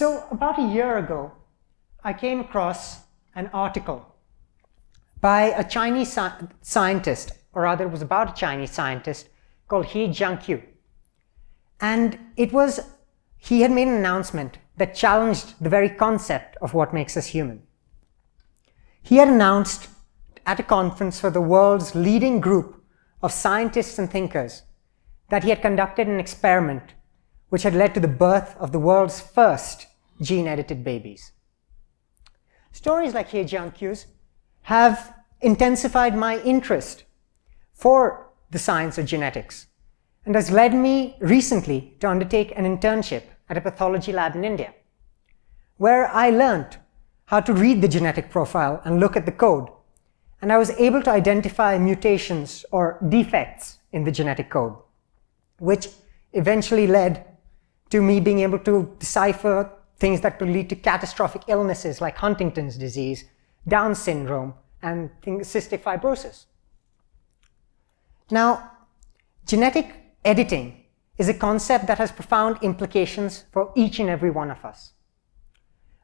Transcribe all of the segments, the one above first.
So about a year ago, I came across an article by a Chinese scientist, or rather it was about a Chinese scientist called Jiangqiu. And he had made an announcement that challenged the very concept of what makes us human. He had announced at a conference for the world's leading group of scientists and thinkers that he had conducted an experiment which had led to the birth of the world's first gene-edited babies. Stories like Jiangqiu's have intensified my interest for the science of genetics and has led me recently to undertake an internship at a pathology lab in India, where I learned how to read the genetic profile and look at the code, and I was able to identify mutations or defects in the genetic code, which eventually led to me being able to decipher things that could lead to catastrophic illnesses like Huntington's disease, Down syndrome, and cystic fibrosis. Now, genetic editing is a concept that has profound implications for each and every one of us.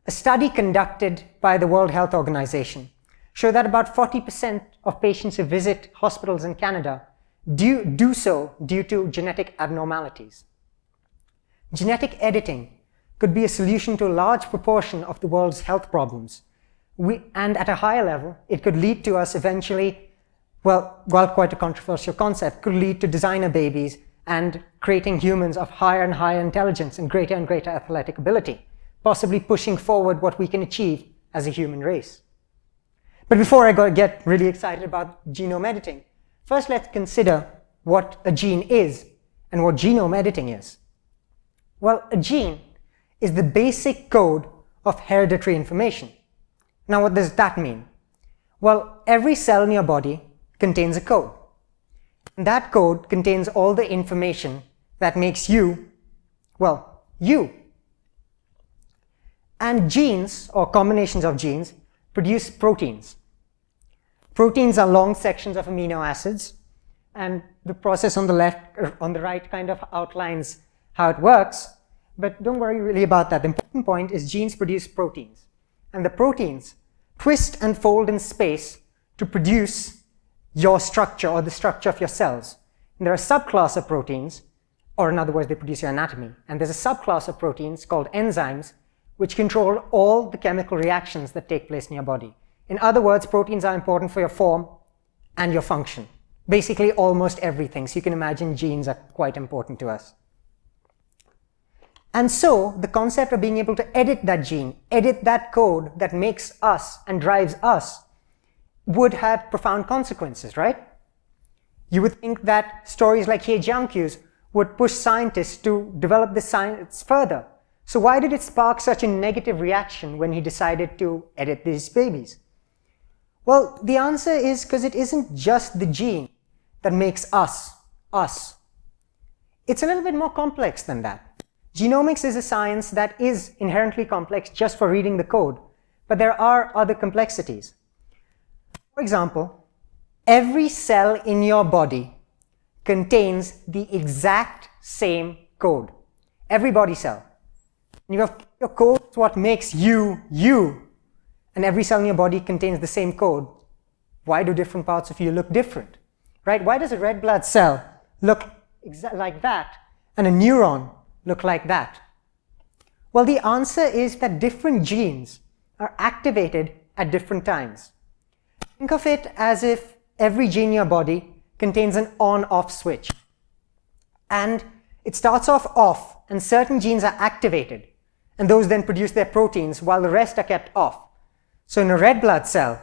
A study conducted by the World Health Organization showed that about 40% of patients who visit hospitals in Canada do so due to genetic abnormalities. Genetic editing could be a solution to a large proportion of the world's health problems. And at a higher level, it could lead to us eventually, well, while quite a controversial concept, could lead to designer babies and creating humans of higher and higher intelligence and greater athletic ability, possibly pushing forward what we can achieve as a human race. But before I get really excited about genome editing, first let's consider what a gene is and what genome editing is. Well, a gene is the basic code of hereditary information. Now, what does that mean? Well, every cell in your body contains a code. And that code contains all the information that makes you, well, you. And genes, or combinations of genes, produce proteins. Proteins are long sections of amino acids, and the process on the left or on the right kind of outlines how it works, but don't worry really about that. The important point is genes produce proteins, and the proteins twist and fold in space to produce your structure or the structure of your cells. And there are a subclass of proteins, or in other words, they produce your anatomy, and there's a subclass of proteins called enzymes which control all the chemical reactions that take place in your body. In other words, proteins are important for your form and your function. Basically, almost everything. So you can imagine genes are quite important to us. And so the concept of being able to edit that gene, edit that code that makes us and drives us, would have profound consequences, right? You would think that stories like Jiangqiu's would push scientists to develop this science further. So why did it spark such a negative reaction when he decided to edit these babies? Well, the answer is because it isn't just the gene that makes us, us. It's a little bit more complex than that. Genomics is a science that is inherently complex just for reading the code, but there are other complexities. For example, every cell in your body contains the exact same code. Every body cell. Your code is what makes you, you. And every cell in your body contains the same code. Why do different parts of you look different? Right? Why does a red blood cell look like that and a neuron look like that? Well, the answer is that different genes are activated at different times. Think of it as if every gene in your body contains an on-off switch. And it starts off, and certain genes are activated, and those then produce their proteins while the rest are kept off. So in a red blood cell,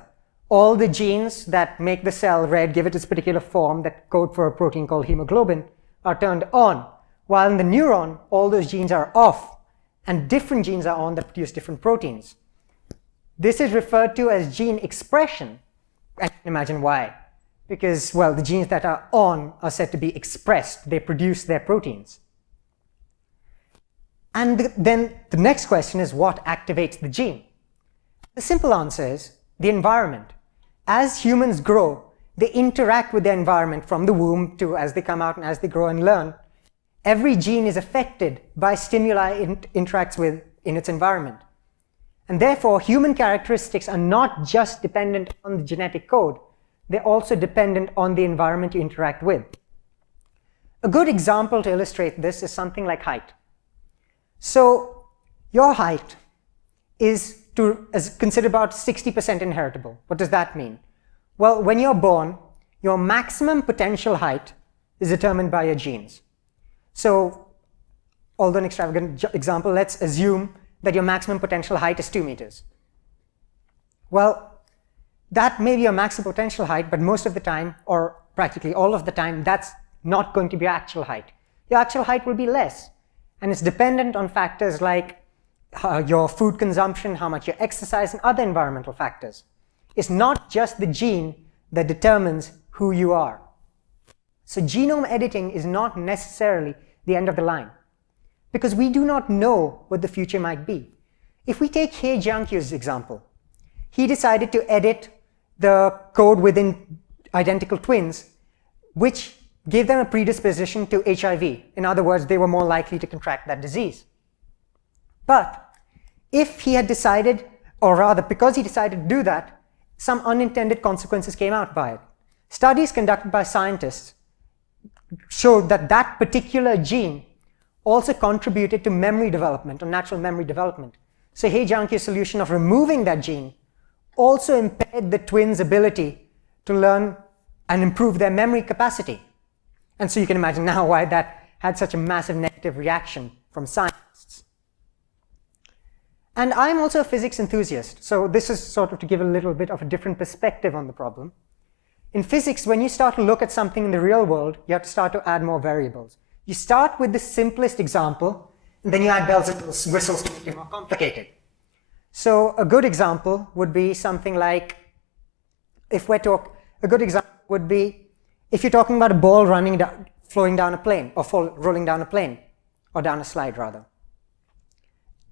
all the genes that make the cell red, give it its particular form, that code for a protein called hemoglobin, are turned on, while in the neuron, all those genes are off, and different genes are on that produce different proteins. This is referred to as gene expression. I can imagine why. Because, well, the genes that are on are said to be expressed. They produce their proteins. And then the next question is, what activates the gene? The simple answer is the environment. As humans grow, they interact with their environment from the womb to as they come out and as they grow and learn. Every gene is affected by stimuli it interacts with in its environment. And therefore, human characteristics are not just dependent on the genetic code, they're also dependent on the environment you interact with. A good example to illustrate this is something like height. So your height is considered about 60% inheritable. What does that mean? Well, when you're born, your maximum potential height is determined by your genes. So, although an extravagant example, let's assume that your maximum potential height is 2 meters. Well, that may be your maximum potential height, but most of the time, or practically all of the time, that's not going to be your actual height. Your actual height will be less, and it's dependent on factors like your food consumption, how much you exercise, and other environmental factors. It's not just the gene that determines who you are. So genome editing is not necessarily the end of the line, because we do not know what the future might be. If we take Jasuja's example, he decided to edit the code within identical twins, which gave them a predisposition to HIV. In other words, they were more likely to contract that disease. But if he had decided, or rather because he decided to do that, some unintended consequences came out by it. Studies conducted by scientists showed that that particular gene also contributed to memory development, or natural memory development. So Jasuja's solution of removing that gene also impaired the twins' ability to learn and improve their memory capacity. And so you can imagine now why that had such a massive negative reaction from scientists. And I'm also a physics enthusiast, so this is sort of to give a little bit of a different perspective on the problem. In physics, when you start to look at something in the real world, you have to start to add more variables. You start with the simplest example, and then you add bells and whistles to make it more complicated. So a good example would be something like, if you're talking about a ball flowing down a plane, or rolling down a plane, or down a slide rather.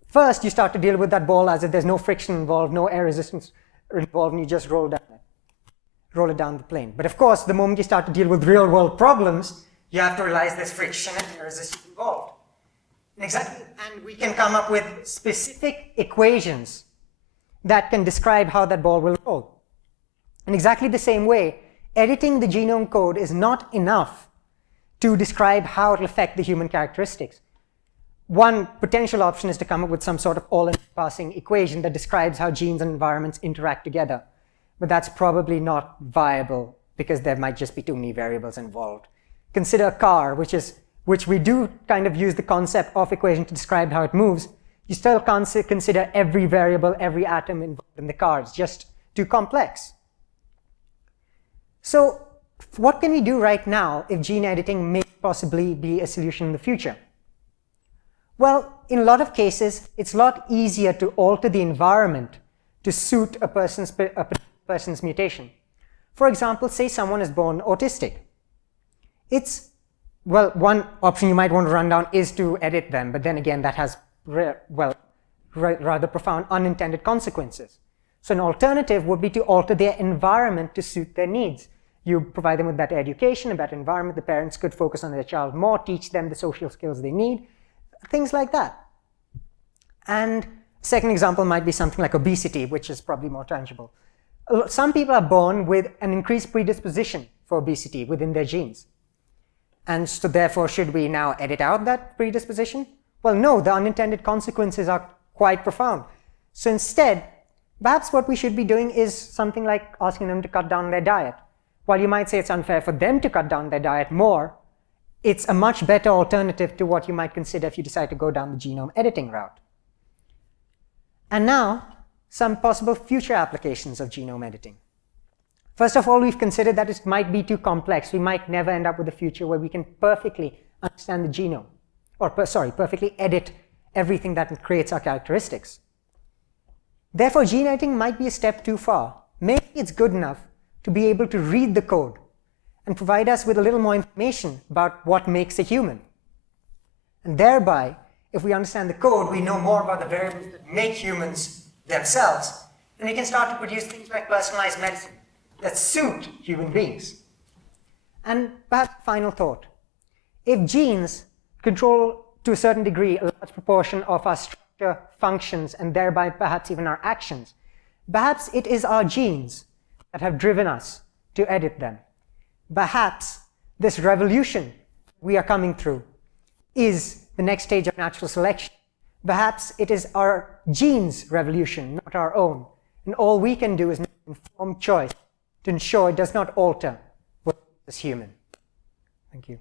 First, you start to deal with that ball as if there's no friction involved, no air resistance involved, and you just roll it down the plane. But of course, the moment you start to deal with real world problems, you have to realize there's friction and air resistance involved. And we can come up with specific equations that can describe how that ball will roll. In exactly the same way, editing the genome code is not enough to describe how it will affect the human characteristics. One potential option is to come up with some sort of all-encompassing equation that describes how genes and environments interact together. But that's probably not viable because there might just be too many variables involved. Consider a car, which we do kind of use the concept of equation to describe how it moves. You still can't consider every variable, every atom involved in the car. It's just too complex. So what can we do right now if gene editing may possibly be a solution in the future? Well, in a lot of cases, it's a lot easier to alter the environment to suit a person's mutation. For example, say someone is born autistic. One option you might want to run down is to edit them, but then again, that has rather profound unintended consequences. So an alternative would be to alter their environment to suit their needs. You provide them with better education, a better environment. The parents could focus on their child more, teach them the social skills they need, things like that. And second example might be something like obesity, which is probably more tangible. Some people are born with an increased predisposition for obesity within their genes. And so therefore, should we now edit out that predisposition? Well, no, the unintended consequences are quite profound. So instead, perhaps what we should be doing is something like asking them to cut down their diet. While you might say it's unfair for them to cut down their diet more, it's a much better alternative to what you might consider if you decide to go down the genome editing route. And now, some possible future applications of genome editing. First of all, we've considered that it might be too complex. We might never end up with a future where we can perfectly understand the genome, or perfectly edit everything that creates our characteristics. Therefore, gene editing might be a step too far. Maybe it's good enough to be able to read the code and provide us with a little more information about what makes a human. And thereby, if we understand the code, we know more about the variables that make humans themselves, and we can start to produce things like personalized medicine that suit human beings. And perhaps final thought. If genes control, to a certain degree, a large proportion of our structure alter functions and thereby perhaps even our actions. Perhaps it is our genes that have driven us to edit them. Perhaps this revolution we are coming through is the next stage of natural selection. Perhaps it is our genes' revolution, not our own. And all we can do is make an informed choice to ensure it does not alter what is human. Thank you.